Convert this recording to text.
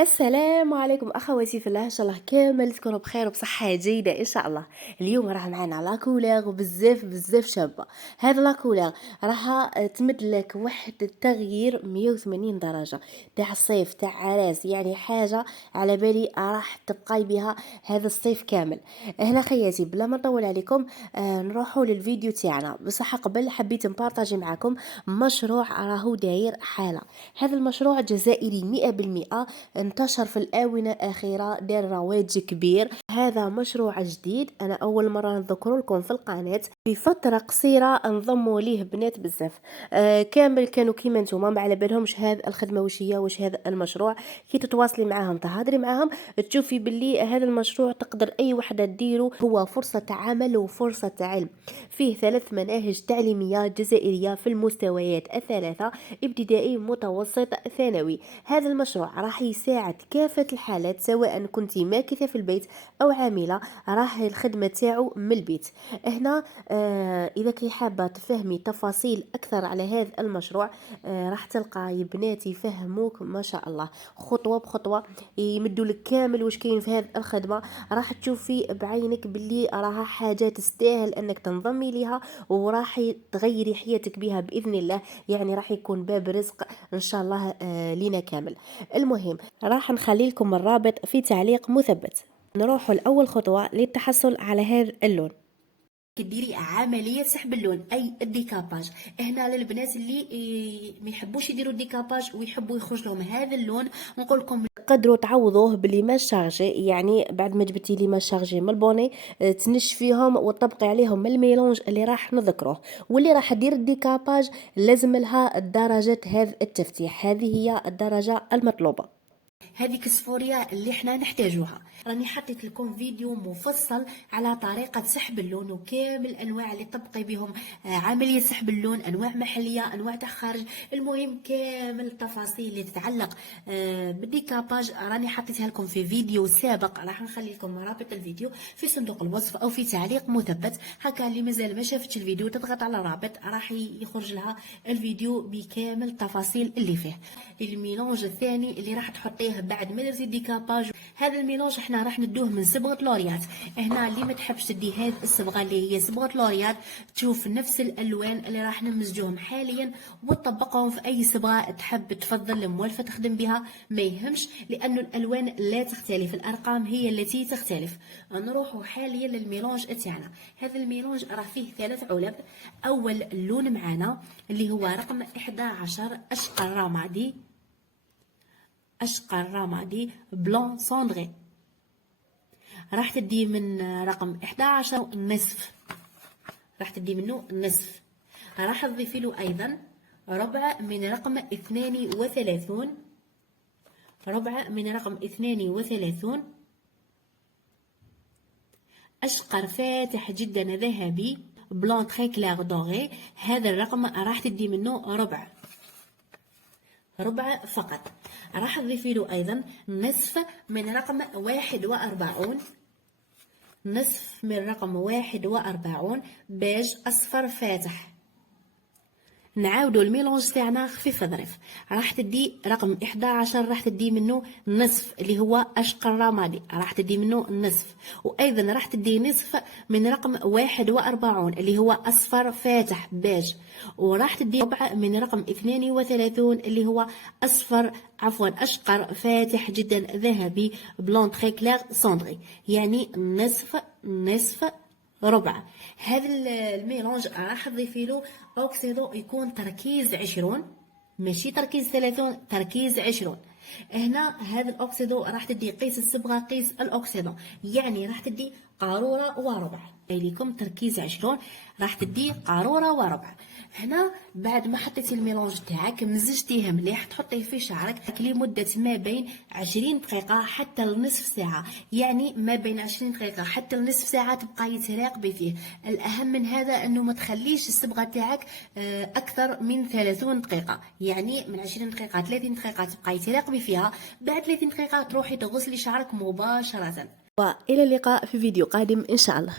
السلام عليكم اخواتي في الله، ان شاء الله كامل تكونوا بخير وبصحه جيده ان شاء الله. اليوم راه معنا لاكولير بزاف بزاف شابه. هذا لاكولير راح تمد لك واحد التغيير 180 درجه، تاع الصيف تاع عراس، يعني حاجه على بالي راح تبقاي بها هذا الصيف كامل. هنا خياتي بلا ما نطول عليكم، نروحوا للفيديو تاعنا. بصح قبل حبيت نبارطاجي معكم مشروع راهو داير حاله. هذا المشروع جزائري 100%، انتشر في الآونة الأخيرة، دار رواج كبير. هذا مشروع جديد، أنا أول مرة نذكر لكم في القناة. في فترة قصيرة انضموا ليه بنات بزاف. كامل كانوا كيما نتوما ما على بالهمش هذا الخدمة وش هي، واش هذا المشروع. كي تتواصلي معاهم تهضري معاهم تشوفي باللي هذا المشروع تقدر أي وحدة ديرو، هو فرصة عمل وفرصة علم. فيه 3 مناهج تعليمية جزائرية في المستويات الثلاثة: ابتدائي متوسط ثانوي. هذا المشروع راح يساعد كافة الحالات، سواء كنتي ماكثة في البيت أو عاملة، راح الخدمة تاعو من البيت. هنا إذا كي حابة تفهمي تفاصيل أكثر على هذا المشروع، راح تلقى بنات يفهموك ما شاء الله خطوة بخطوة، يمدوا لك كامل واش كاين في هذه الخدمة. راح تشوفي بعينك باللي راها حاجة تستاهل أنك تنضمي لها، وراح تغيري حياتك بها بإذن الله. يعني راح يكون باب رزق إن شاء الله لينا كامل. المهم راح نخلي لكم الرابط في تعليق مثبت. نروح لأول خطوة للتحصل على هذا اللون. كديري عملية سحب اللون، أي الديكاباج. هنا للبنات اللي ما يحبوش يديروا الديكاباج ويحبوا يخرج لهم هذا اللون، نقول لكم تقدروا تعوضوه بلي ما شارجي. يعني بعد ما جبتي لي ما شارجي من البوني، تنشفيهم وتطبقي عليهم الميلونج اللي راح نذكره. واللي راح دير الديكاباج لازم لها درجة هذا التفتيح، هذه هي الدرجة المطلوبة. هذيك الصفورية اللي احنا نحتاجوها. راني حطيت لكم فيديو مفصل على طريقة سحب اللون وكامل الانواع اللي تطبقي بهم عملية سحب اللون، انواع محلية انواع تاع خارج. المهم كامل التفاصيل اللي تتعلق بالديكاباج راني حطيتها لكم في فيديو سابق. راح نخلي لكم رابط الفيديو في صندوق الوصف او في تعليق مثبت. هكا اللي مازال ما شافتش الفيديو تضغط على الرابط، راح يخرج لها الفيديو بكامل التفاصيل اللي فيه. الميلونج الثاني اللي راح تحطيه بعد ما درتي ديكاباج، هذا الميلونج احنا راح ندوه من صبغه لوريات. هنا اللي ما تحبش تدي هذه الصبغه اللي هي صبغه لوريات، تشوف نفس الالوان اللي راح نمزجوهم حاليا وتطبقهم في اي صبغه تحب تفضل الموالفه تخدم بها، ما يهمش، لانه الالوان لا تختلف، الارقام هي التي تختلف. نروحوا حاليا للميلونج تاعنا. هذا الميلونج راه فيه 3 علب. اول لون معنا اللي هو رقم 11 اشقر رمادي، اشقر رمادي بلون سوندغي. راح تدي من رقم 11 النصف، راح تدي منه النصف. راح تضيفي له ايضا ربع من رقم 32، ربع من رقم 32 اشقر فاتح جدا ذهبي بلون تري كلير دوري. هذا الرقم راح تدي منه ربع، ربع فقط. راح تضيفي له ايضا نصف من رقم 41، نصف من رقم 41 بيج اصفر فاتح. نعاودوا الميلونج تاعنا خفيف ظريف. راح تدي رقم 11 راح تدي منه نصف اللي هو اشقر رمادي، راح تدي منه النصف. وايضا راح تدي نصف من رقم 41 اللي هو اصفر فاتح بيج. وراح تدي ربع من رقم 32 اللي هو اصفر، عفوا اشقر فاتح جدا ذهبي بلون تري كلير سوندري. يعني نصف نصف ربع. هذا الميلونج راح تضيفي له اوكسيدو يكون تركيز 20، ماشي تركيز 30، تركيز 20. هنا هذا الاوكسيدو راح تدي قيس الصبغه قيس الاوكسيدو، يعني راح تدي قاروره وربع. لكم تركيز 20 راح تدي قاروره وربع. هنا بعد ما حطيتي الميلونج تاعك مزجتيه مليح، تحطيه في شعرك لمده ما بين 20 دقيقه حتى لنصف ساعه. يعني ما بين 20 دقيقه حتى لنصف ساعه تبقاي تراقبي فيه. الاهم من هذا انه ما تخليش الصبغه تاعك اكثر من 30 دقيقه. يعني من 20 دقيقه 30 دقيقه تبقاي تراقبي فيها، بعد 30 دقيقه تروحي تغسلي شعرك مباشره. والى اللقاء في فيديو قادم ان شاء الله.